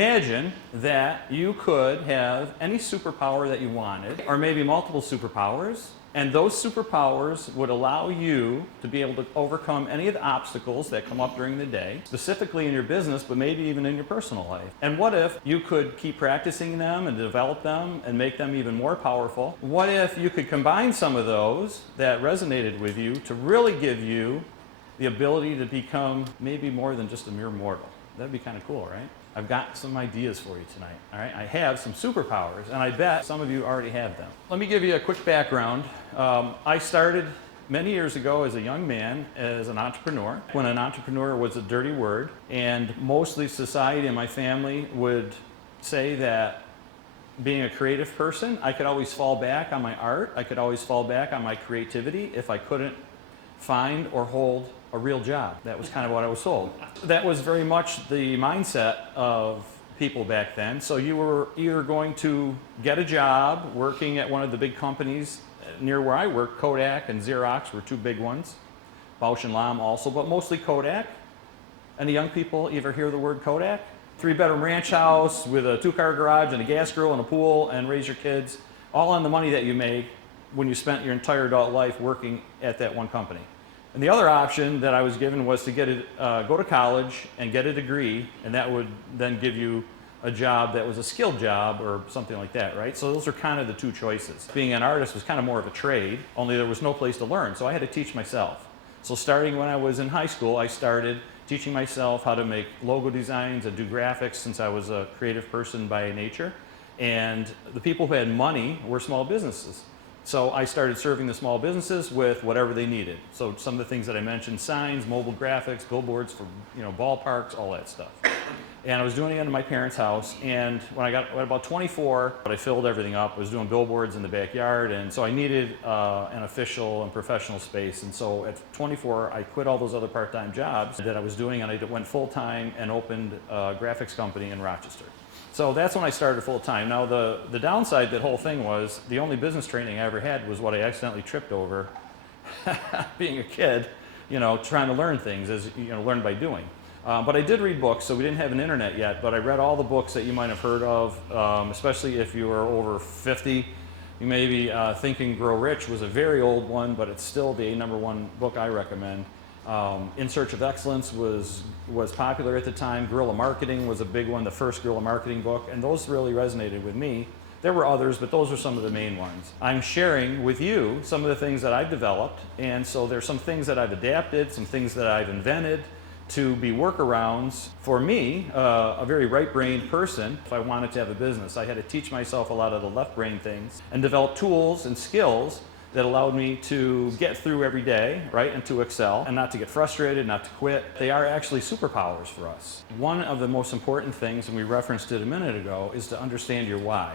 Imagine that you could have any superpower that you wanted, or maybe multiple superpowers, and those superpowers would allow you to be able to overcome any of the obstacles that come up during the day, specifically in your business, but maybe even in your personal life. And what if you could keep practicing them and develop them and make them even more powerful? What if you could combine some of those that resonated with you to really give you the ability to become maybe more than just a mere mortal? That'd be kind of cool, right? I've got some ideas for you tonight, all right? I have some superpowers, and I bet some of you already have them. Let me give you a quick background. I started many years ago as a young man as an entrepreneur, when an entrepreneur was a dirty word, and mostly society and my family would say that being a creative person, I could always fall back on my art, I could always fall back on my creativity if I couldn't find or hold a real job. That was kind of what I was told. That was very much the mindset of people back then. So you were either going to get a job working at one of the big companies near where I worked. Kodak and Xerox were two big ones. Bausch and Lomb also, but mostly Kodak. Any young people ever hear the word Kodak? 3-bedroom ranch house with a 2-car garage and a gas grill and a pool, and raise your kids, all on the money that you made when you spent your entire adult life working at that one company. And the other option that I was given was to go to college and get a degree, and that would then give you a job that was a skilled job or something like that, right? So those are kind of the two choices. Being an artist was kind of more of a trade, only there was no place to learn, so I had to teach myself. So starting when I was in high school, I started teaching myself how to make logo designs and do graphics, since I was a creative person by nature. And the people who had money were small businesses. So I started serving the small businesses with whatever they needed. So some of the things that I mentioned: signs, mobile graphics, billboards for ballparks, all that stuff. And I was doing it in my parents' house. And when I got about 24, I filled everything up. I was doing billboards in the backyard, and so I needed an official and professional space. And so at 24, I quit all those other part-time jobs that I was doing, and I went full-time and opened a graphics company in Rochester. So that's when I started full-time. Now the downside of that whole thing was the only business training I ever had was what I accidentally tripped over being a kid, trying to learn things, as learn by doing. But I did read books, so we didn't have an internet yet, but I read all the books that you might have heard of, especially if you were over 50. You may be Think and Grow Rich was a very old one, but it's still the #1 book I recommend. In Search of Excellence was popular at the time. Guerrilla Marketing was a big one, the first guerrilla marketing book, and those really resonated with me. There were others, but those are some of the main ones. I'm sharing with you some of the things that I've developed, and so there's some things that I've adapted, some things that I've invented to be workarounds for me, a very right-brained person. If I wanted to have a business, I had to teach myself a lot of the left-brain things and develop tools and skills that allowed me to get through every day, right, and to excel, and not to get frustrated, not to quit. They are actually superpowers for us. One of the most important things, and we referenced it a minute ago, is to understand your why.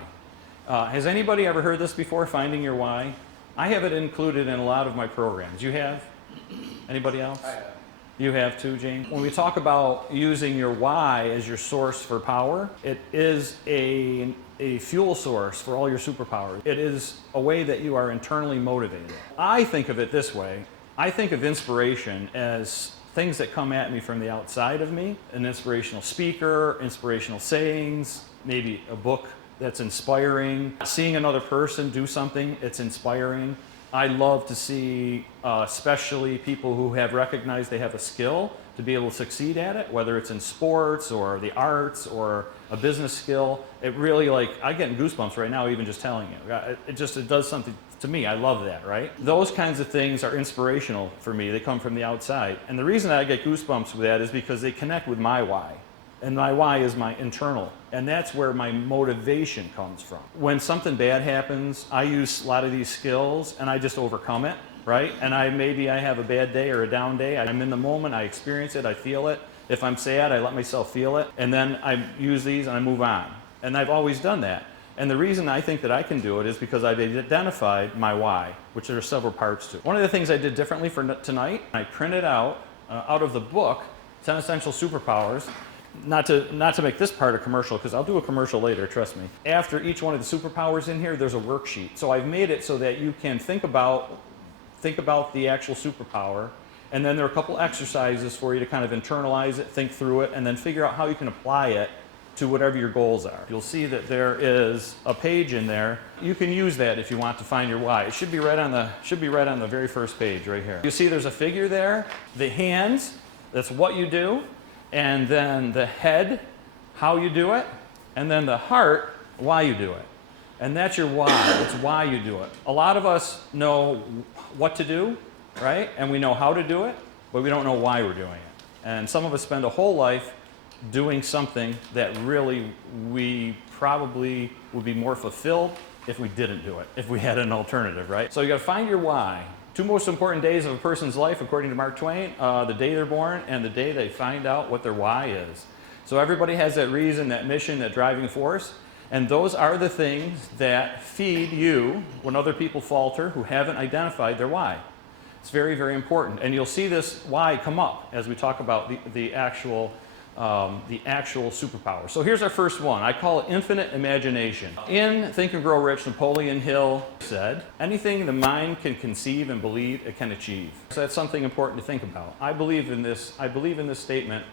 Has anybody ever heard this before, finding your why? I have it included in a lot of my programs. You have? Anybody else? I have. You have too, Jane? When we talk about using your why as your source for power, it is a fuel source for all your superpowers. It is a way that you are internally motivated. I think of it this way. I think of inspiration as things that come at me from the outside of me. An inspirational speaker, inspirational sayings, maybe a book that's inspiring, seeing another person do something, it's inspiring. I love to see, especially people who have recognized they have a skill to be able to succeed at it, whether it's in sports or the arts or a business skill. It really, I get goosebumps right now even just telling you. It does something to me. I love that, right? Those kinds of things are inspirational for me. They come from the outside. And the reason I get goosebumps with that is because they connect with my why. And my why is my internal. And that's where my motivation comes from. When something bad happens, I use a lot of these skills and I just overcome it, right? And maybe I have a bad day or a down day. I'm in the moment, I experience it, I feel it. If I'm sad, I let myself feel it. And then I use these and I move on. And I've always done that. And the reason I think that I can do it is because I've identified my why, which there are several parts to. One of the things I did differently for tonight, I printed out of the book, 10 Essential Superpowers. Not to make this part a commercial, because I'll do a commercial later, trust me. After each one of the superpowers in here, there's a worksheet. So I've made it so that you can think about the actual superpower, and then there are a couple exercises for you to kind of internalize it, think through it, and then figure out how you can apply it to whatever your goals are. You'll see that there is a page in there. You can use that if you want to find your why. It should be right on the very first page right here. You see there's a figure there. The hands, that's what you do, and then the head, how you do it, and then the heart, why you do it. And that's your why. It's why you do it. A lot of us know what to do, right? And we know how to do it, but we don't know why we're doing it. And some of us spend a whole life doing something that really we probably would be more fulfilled if we didn't do it, if we had an alternative, right? So you got to find your why. Two most important days of a person's life, according to Mark Twain, the day they're born and the day they find out what their why is. So everybody has that reason, that mission, that driving force, and those are the things that feed you when other people falter who haven't identified their why. It's very, very important. And you'll see this why come up as we talk about the actual superpower. So here's our first one. I call it infinite imagination. In Think and Grow Rich, Napoleon Hill said, anything the mind can conceive and believe it can achieve. So that's something important to think about. I believe in this statement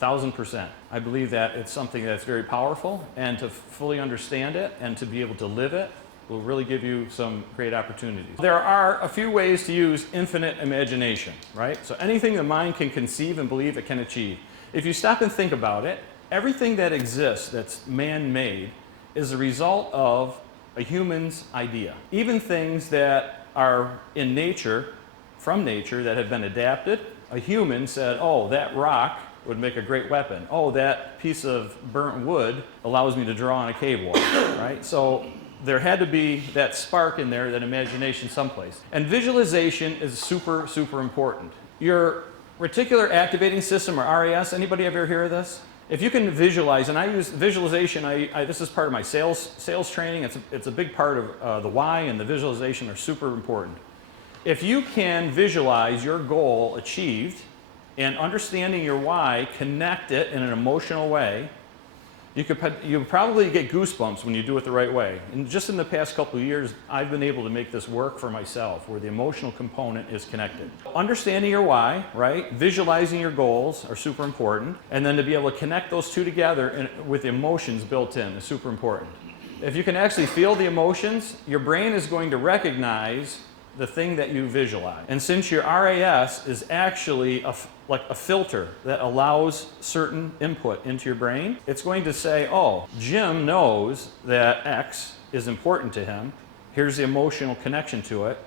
1,000%. I believe that it's something that's very powerful, and to fully understand it and to be able to live it will really give you some great opportunities. There are a few ways to use infinite imagination, right? So anything the mind can conceive and believe it can achieve. If you stop and think about it, everything that exists that's man-made is a result of a human's idea. Even things that are in nature, from nature, that have been adapted, a human said, oh, that rock would make a great weapon. Oh, that piece of burnt wood allows me to draw on a cave wall, right? So there had to be that spark in there, that imagination someplace. And visualization is super, super important. Your reticular activating system, or RAS, anybody ever hear of this? If you can visualize, and I use visualization, this is part of my sales training. It's a big part of the why, and the visualization are super important. If you can visualize your goal achieved and understanding your why, connect it in an emotional way, you'll probably get goosebumps when you do it the right way. And just in the past couple of years, I've been able to make this work for myself, where the emotional component is connected. Understanding your why, right? Visualizing your goals are super important. And then to be able to connect those two together with emotions built in is super important. If you can actually feel the emotions, your brain is going to recognize the thing that you visualize. And since your RAS is actually like a filter that allows certain input into your brain, it's going to say, oh, Jim knows that X is important to him. Here's the emotional connection to it.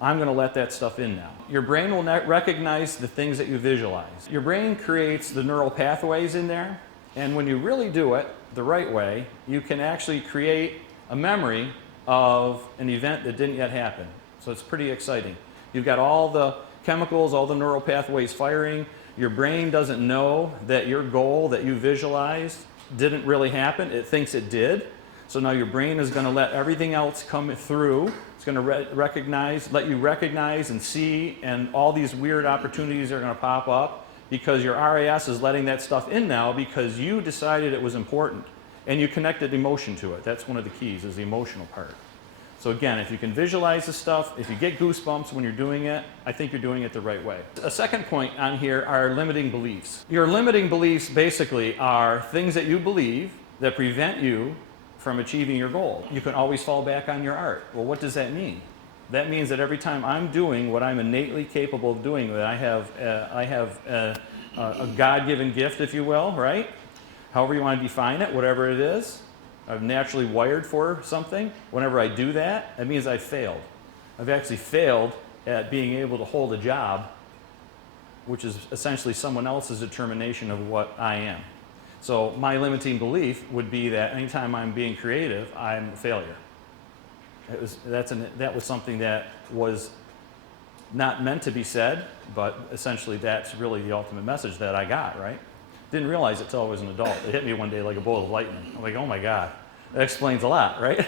I'm going to let that stuff in now. Your brain will recognize the things that you visualize. Your brain creates the neural pathways in there, and when you really do it the right way, you can actually create a memory of an event that didn't yet happen. So it's pretty exciting. You've got all the chemicals, all the neural pathways firing. Your brain doesn't know that your goal that you visualized didn't really happen. It thinks it did. So now your brain is going to let everything else come through. It's going to let you recognize and see, and all these weird opportunities are going to pop up because your RAS is letting that stuff in now because you decided it was important and you connected emotion to it. That's one of the keys, is the emotional part. So again, if you can visualize the stuff, if you get goosebumps when you're doing it, I think you're doing it the right way. A second point on here are limiting beliefs. Your limiting beliefs basically are things that you believe that prevent you from achieving your goal. You can always fall back on your art. Well, what does that mean? That means that every time I'm doing what I'm innately capable of doing, that I have a God-given gift, if you will, right? However you want to define it, whatever it is. I'm naturally wired for something. Whenever I do that, that means I failed. I've actually failed at being able to hold a job, which is essentially someone else's determination of what I am. So my limiting belief would be that anytime I'm being creative, I'm a failure. That was something that was not meant to be said, but essentially that's really the ultimate message that I got, right? Didn't realize it till I was an adult. It hit me one day like a bolt of lightning. I'm like, oh my God. That explains a lot, right?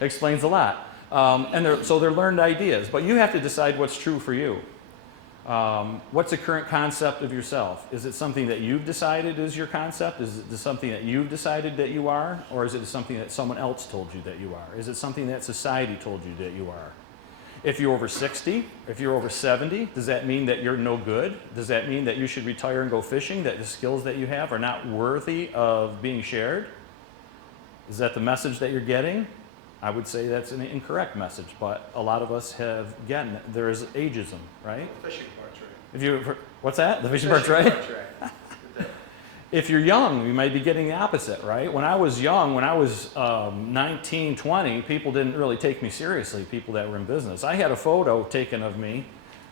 Explains a lot. So they're learned ideas, but you have to decide what's true for you. What's the current concept of yourself? Is it something that you've decided is your concept? Is it something that you've decided that you are? Or is it something that someone else told you that you are? Is it something that society told you that you are? If you're over 60, if you're over 70, does that mean that you're no good? Does that mean that you should retire and go fishing, that the skills that you have are not worthy of being shared? Is that the message that you're getting? I would say that's an incorrect message, but a lot of us have gotten it. There is ageism, right? Fishing part's right. If you, what's that? The fishing part's right? If you're young, you might be getting the opposite, right? When I was young, when I was 19, 20, people didn't really take me seriously, people that were in business. I had a photo taken of me,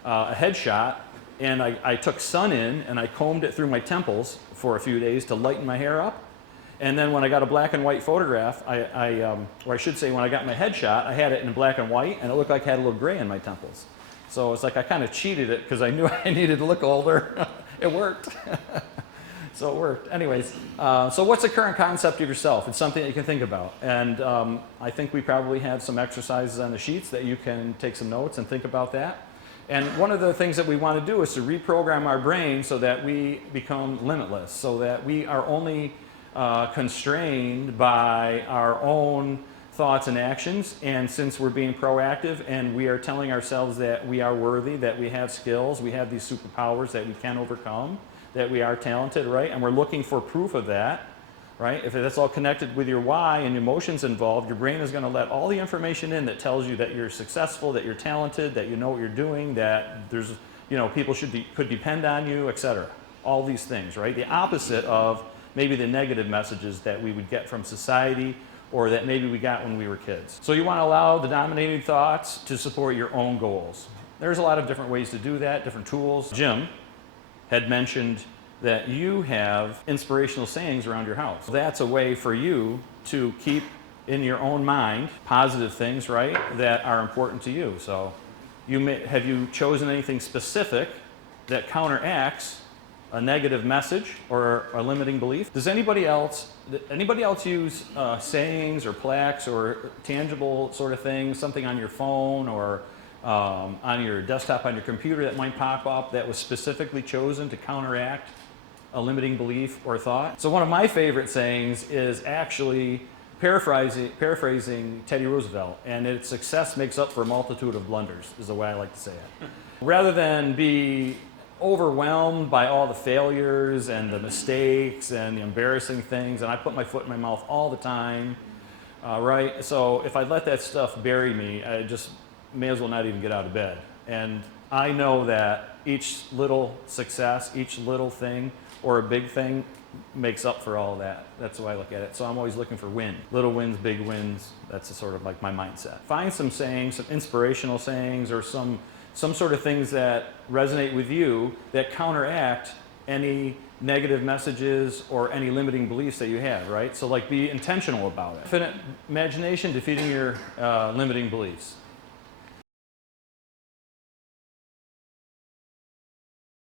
a headshot, and I took sun in and I combed it through my temples for a few days to lighten my hair up. And then when I got a black and white photograph, or I should say when I got my headshot, I had it in black and white, and it looked like I had a little gray in my temples. So it's like I kind of cheated it because I knew I needed to look older. It worked. So it worked. Anyways, so what's the current concept of yourself? It's something that you can think about. And I think we probably have some exercises on the sheets that you can take some notes and think about that. And one of the things that we want to do is to reprogram our brain so that we become limitless, so that we are only constrained by our own thoughts and actions. And since we're being proactive and we are telling ourselves that we are worthy, that we have skills, we have these superpowers that we can overcome, that we are talented, right? And we're looking for proof of that, right? If that's all connected with your why and emotions involved, your brain is going to let all the information in that tells you that you're successful, that you're talented, that you know what you're doing, that there's, you know, people could depend on you, etc. All these things, right? The opposite of maybe the negative messages that we would get from society or that maybe we got when we were kids. So you want to allow the dominating thoughts to support your own goals. There's a lot of different ways to do that, different tools. Jim had mentioned that you have inspirational sayings around your house. That's a way for you to keep in your own mind positive things, right, that are important to you. So have you chosen anything specific that counteracts a negative message or a limiting belief? Does anybody else use sayings or plaques or tangible sort of things, something on your phone or on your desktop, on your computer that might pop up that was specifically chosen to counteract a limiting belief or thought? So one of my favorite sayings is actually paraphrasing Teddy Roosevelt, and it's success makes up for a multitude of blunders, is the way I like to say it. Rather than be overwhelmed by all the failures and the mistakes and the embarrassing things, and I put my foot in my mouth all the time, right? So if I let that stuff bury me, I just may as well not even get out of bed. And I know that each little success, each little thing or a big thing makes up for all of that. That's the way I look at it. So I'm always looking for win. Little wins, big wins. That's sort of like my mindset. Find some sayings, some inspirational sayings or some sort of things that resonate with you that counteract any negative messages or any limiting beliefs that you have, right? So like be intentional about it. Infinite imagination defeating your limiting beliefs.